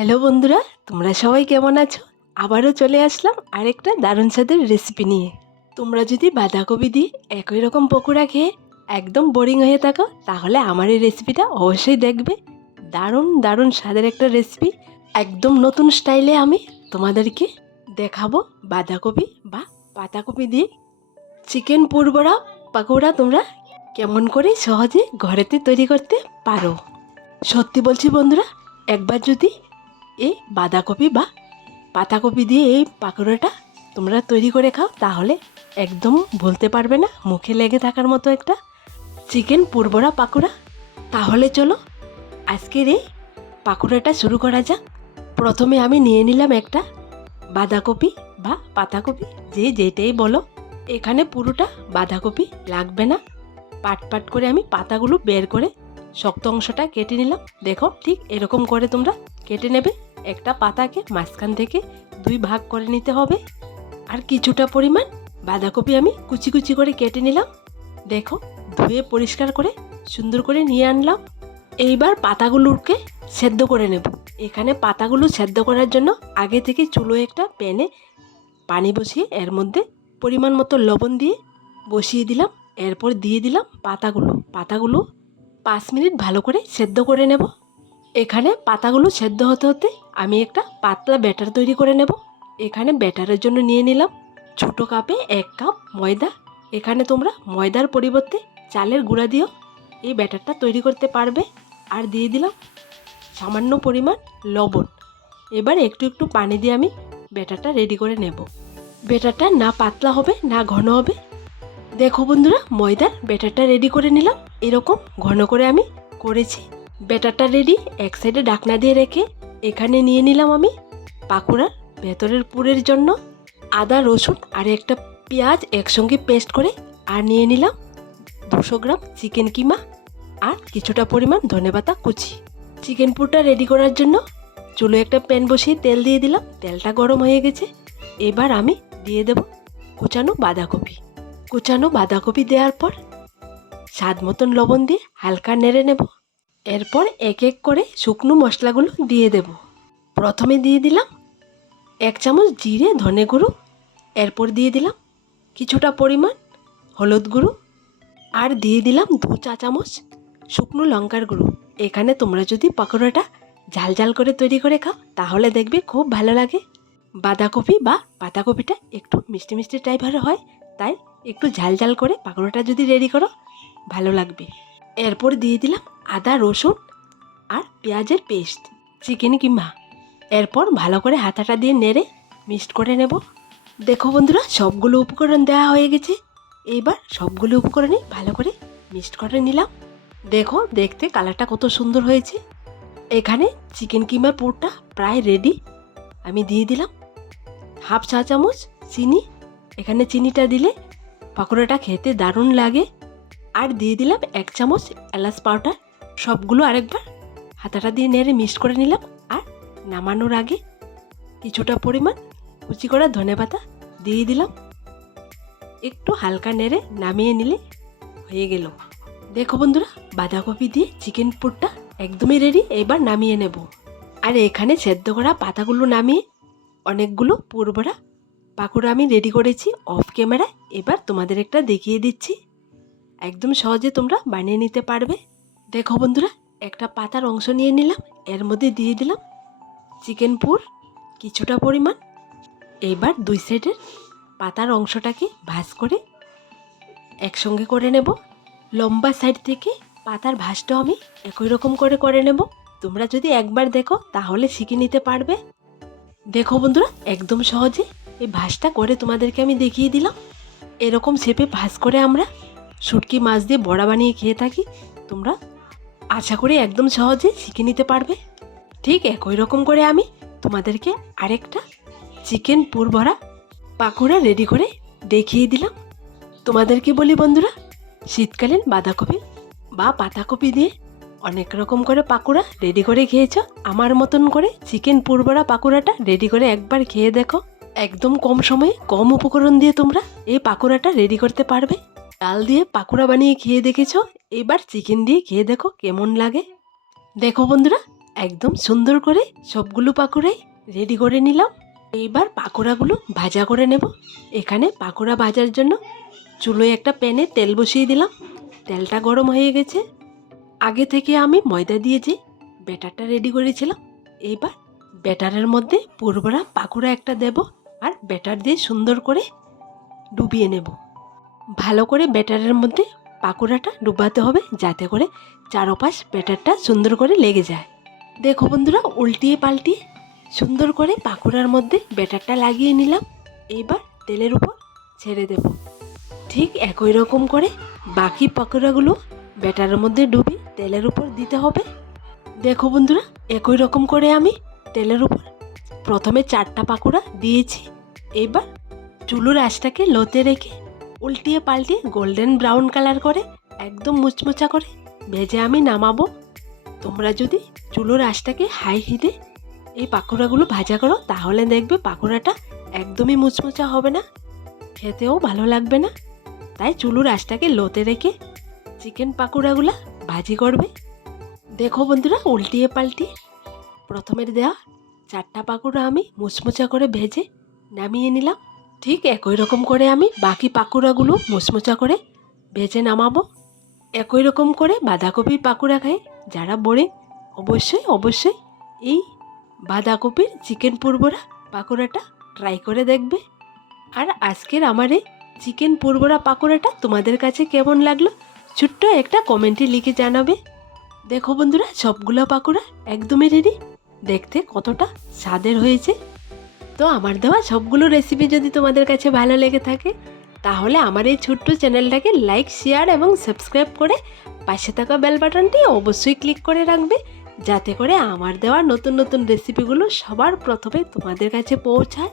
Hello বন্ধুরা, তোমরা সবাই কেমন আছো? আবারও চলে আসলাম আরেকটা দারুণ স্বাদের রেসিপি নিয়ে। তোমরা যদি বাঁধাকপি দিয়ে একই রকম পকোড়া খেয়ে একদম বোরিং হয়ে থাকো, তাহলে আমার এই রেসিপিটা অবশ্যই দেখবে। দারুণ দারুণ স্বাদের একটা রেসিপি একদম নতুন স্টাইলে আমি তোমাদেরকে দেখাবো বাঁধাকপি বা পাতাকপি দিয়ে। চিকেন পুরবড়া পাকোড়া তোমরা কেমন করে সহজে ঘরেতে তৈরি করতে পারো। সত্যি বলছি বন্ধুরা, একবার যদি এই বাঁধাকপি বা পাতাকপি দিয়ে এই পাকোড়াটা তোমরা তৈরি করে খাও, তাহলে একদম ভুলতে পারবে না, মুখে লেগে থাকার মতো একটা চিকেন পুরবড়া পাকোড়া। তাহলে চলো, আজকের এই পাকোড়াটা শুরু করা যাক। প্রথমে আমি নিয়ে নিলাম একটা বাঁধাকপি বা পাতাকপি, যে যেটাই বলো। এখানে পুরোটা বাঁধাকপি লাগবে না। পাট পাট করে আমি পাতাগুলো বের করে শক্ত অংশটা কেটে নিলাম। দেখো ঠিক এরকম করে তোমরা কেটে নেবে। একটা পাতাকে মাঝখান থেকে দুই ভাগ করে নিতে হবে। আর কিছুটা পরিমাণ বাঁধাকপি আমি কুচি কুচি করে কেটে নিলাম। দেখো, ধুয়ে পরিষ্কার করে সুন্দর করে নিয়ে আনলাম। এইবার পাতাগুলোকে সেদ্ধ করে নেব। এখানে পাতাগুলো সেদ্ধ করার জন্য আগে থেকে চুলো একটা প্যানে পানি বসিয়ে এর মধ্যে পরিমাণ মতো লবণ দিয়ে বসিয়ে দিলাম। এরপর দিয়ে দিলাম পাতাগুলো। পাতাগুলো পাঁচ মিনিট ভালো করে সেদ্ধ করে নেব। এখানে পাতাগুলো সেদ্ধ হতে হতে আমি একটা পাতলা ব্যাটার তৈরি করে নেব। এখানে ব্যাটারের জন্য নিয়ে নিলাম ছোটো কাপে এক কাপ ময়দা। এখানে তোমরা ময়দার পরিবর্তে চালের গুঁড়া দিয়েও এই ব্যাটারটা তৈরি করতে পারবে। আর দিয়ে দিলাম সামান্য পরিমাণ লবণ। এবার একটু একটু পানি দিয়ে আমি ব্যাটারটা রেডি করে নেব। ব্যাটারটা না পাতলা হবে, না ঘন হবে। দেখো বন্ধুরা, ময়দার ব্যাটারটা রেডি করে নিলাম। এরকম ঘন করে আমি করেছি। ব্যাটারটা রেডি এক সাইডে ডাকনা দিয়ে রেখে এখানে নিয়ে নিলাম আমি পাকুড়ার ভেতরের পুরের জন্য আদা, রসুন আর একটা পেঁয়াজ একসঙ্গে পেস্ট করে আর নিয়ে নিলাম দুশো গ্রাম চিকেন কিমা আর কিছুটা পরিমাণ ধনেপাতা কুচি। চিকেন পুরটা রেডি করার জন্য চুলো একটা প্যান বসিয়ে তেল দিয়ে দিলাম, তেলটা গরম হয়ে গেছে। এবার আমি দিয়ে দেব কুচানো বাঁধাকপি। কুচানো বাঁধাকপি দেওয়ার পর স্বাদ মতন লবণ দিয়ে হালকা নেড়ে নেব। এরপর এক এক করে শুকনো মশলাগুলো দিয়ে দেব। প্রথমে দিয়ে দিলাম এক চামচ জিরে ধনে গুঁড়ো, এরপর দিয়ে দিলাম কিছুটা পরিমাণ হলুদ গুঁড়ো আর দিয়ে দিলাম দু চা চামচ শুকনো লঙ্কার গুঁড়ো। এখানে তোমরা যদি পাকোড়াটা ঝাল ঝাল করে তৈরি করে খাও, তাহলে দেখবে খুব ভালো লাগে। বাঁধাকপি বা পাতাকপিটা একটু মিষ্টি মিষ্টি টাইপের হয়, তাই একটু ঝাল ঝাল করে পাকোড়াটা যদি রেডি করো, ভালো লাগবে। এরপর দিয়ে দিলাম আদা, রসুন আর পেঁয়াজের পেস্ট, চিকেন কিমা এরপর ভালো করে হাতাটা দিয়ে নেড়ে মিক্সড করে নেব। দেখো বন্ধুরা, সবগুলো উপকরণ দেওয়া হয়ে গেছে। এইবার সবগুলো উপকরণই ভালো করে মিক্সড করে নিলাম। দেখো, দেখতে কালারটা কত সুন্দর হয়েছে। এখানে চিকেন কিমার পুরটা প্রায় রেডি আমি দিয়ে দিলাম হাফ চা চামচ চিনি। এখানে চিনিটা দিলে পাকোড়াটা খেতে দারুণ লাগে। আর দিয়ে দিলাম এক চামচ এলাচ পাউডার। সবগুলো আরেকবার হাতাটা দিয়ে নেড়ে মিক্সড করে নিলাম আর নামানোর আগে কিছুটা পরিমাণ কুচি করা ধনেপাতা দিয়ে দিলাম। একটু হালকা নেড়ে নামিয়ে নিলে হয়ে গেল। দেখো বন্ধুরা, বাঁধাকপি দিয়ে চিকেন পুরটা একদমই রেডি এবার নামিয়ে নেব। আর এখানে সেদ্ধ করা পাতাগুলো নামিয়ে অনেকগুলো পুরবড়া পাকুড়া আমি রেডি করেছি অফ ক্যামেরায় এবার তোমাদের একটা দেখিয়ে দিচ্ছি। একদম সহজে তোমরা বানিয়ে নিতে পারবে। দেখো বন্ধুরা, একটা পাতার অংশ নিয়ে নিলাম, এর মধ্যে দিয়ে দিলাম চিকেন পুর, কিছুটা পরিমাণ। এবার দুই সাইডের পাতার অংশটাকে ভাজ করে একসঙ্গে করে নেব। লম্বা সাইড থেকে পাতার ভাঁজটাও আমি একই রকম করে করে নেব। তোমরা যদি একবার দেখো, তাহলে শিখে নিতে পারবে। দেখো বন্ধুরা, একদম সহজে এই ভাঁজটা করে তোমাদেরকে আমি দেখিয়ে দিলাম। এরকম শেপে ভাঁজ করে আমরা শুটকি মাছ দিয়ে বড়া বানিয়ে খেয়ে থাকি। তোমরা আশা করি একদম সহজে শিখে নিতে পারবে। ঠিক একই রকম করে আমি তোমাদেরকে আরেকটা চিকেন পুর ভরা পাকোড়া রেডি করে দেখিয়ে দিলাম। তোমাদেরকে বলি বন্ধুরা, শীতকালীন বাঁধাকপি বা পাতাকপি দিয়ে অনেক রকম করে পাকোড়া রেডি করে খেয়েছ। আমার মতন করে চিকেন পুরবড়া পাকোড়াটা রেডি করে একবার খেয়ে দেখো। একদম কম সময়ে কম উপকরণ দিয়ে তোমরা এই পাকোড়াটা রেডি করতে পারবে। ডাল দিয়ে পাকোড়া বানিয়ে খেয়ে দেখেছ? এবার চিকেন দিয়ে খেয়ে দেখো কেমন লাগে। দেখো বন্ধুরা, একদম সুন্দর করে সবগুলো পাকোড়াই রেডি করে নিলাম। এইবার পাকোড়াগুলো ভাজা করে নেব। এখানে পাকোড়া ভাজার জন্য চুলোয় একটা প্যানে তেল বসিয়ে দিলাম। তেলটা গরম হয়ে গেছে। আগে থেকে আমি ময়দা দিয়ে যে ব্যাটারটা রেডি করেছিলাম, এইবার ব্যাটারের মধ্যে পুরবরা পাকোড়া একটা দেব আর ব্যাটার দিয়ে সুন্দর করে ডুবিয়ে নেব। ভালো করে ব্যাটারের মধ্যে পাকোড়াটা ডুবাতে হবে যাতে করে চারোপাশ ব্যাটারটা সুন্দর করে লেগে যায়। দেখো বন্ধুরা, উল্টিয়ে পাল্টিয়ে সুন্দর করে পাকোড়ার মধ্যে ব্যাটারটা লাগিয়ে নিলাম। এইবার তেলের উপর ছেড়ে দেব। ঠিক একই রকম করে বাকি পাকোড়াগুলো ব্যাটারের মধ্যে ডুবি তেলের উপর দিতে হবে। দেখো বন্ধুরা, একই রকম করে আমি তেলের উপর প্রথমে চারটা পাকোড়া দিয়েছি। এবার চুলোর আঁচটাকে লোতে রেখে উল্টিয়ে পাল্টিয়ে গোল্ডেন ব্রাউন কালার করে একদম মুচমুচা করে ভেজে আমি নামাবো। তোমরা যদি চুলোর আঁচটাকে হাই হিটে এই পাকোড়াগুলো ভাজা করো, তাহলে দেখবে পাকোড়াটা একদমই মুচমুচা হবে না। খেতেও ভালো লাগবে না। তাই চুলোর আঁচটাকে লোতে রেখে চিকেন পাকোড়াগুলা ভাজি করবে। দেখো বন্ধুরা, উল্টিয়ে পাল্টিয়ে প্রথমের দেওয়া চারটা পাকোড়া আমি মুচমুচা করে ভেজে নামিয়ে নিলাম। ঠিক একই রকম করে আমি বাকি পাকুড়াগুলো মোচমোচা করে ভেজে নামাবো। একই রকম করে বাঁধাকপির পাকুড়া খায় যারা বড়ে অবশ্যই অবশ্যই এই বাঁধাকপির চিকেন পুরবরা পাকোড়াটা ট্রাই করে দেখবে। আর আজকের আমার এই চিকেন পুরবরা পাকোড়াটা তোমাদের কাছে কেমন লাগল ছোট্ট একটা কমেন্টে লিখে জানাবে। দেখো বন্ধুরা, সবগুলো পাকোড়া একদমই রেডি দেখতে কতটা স্বাদের হয়েছে। তো আমার দেওয়া সবগুলো রেসিপি যদি তোমাদের কাছে ভালো লেগে থাকে, তাহলে আমার এই ছোট্ট চ্যানেলটাকে লাইক শেয়ার এবং সাবস্ক্রাইব করে পাশে থাকা বেল বাটনটি অবশ্যই ক্লিক করে রাখবে, যাতে করে আমার দেওয়া নতুন নতুন রেসিপিগুলো সবার প্রথমে তোমাদের কাছে পৌঁছায়।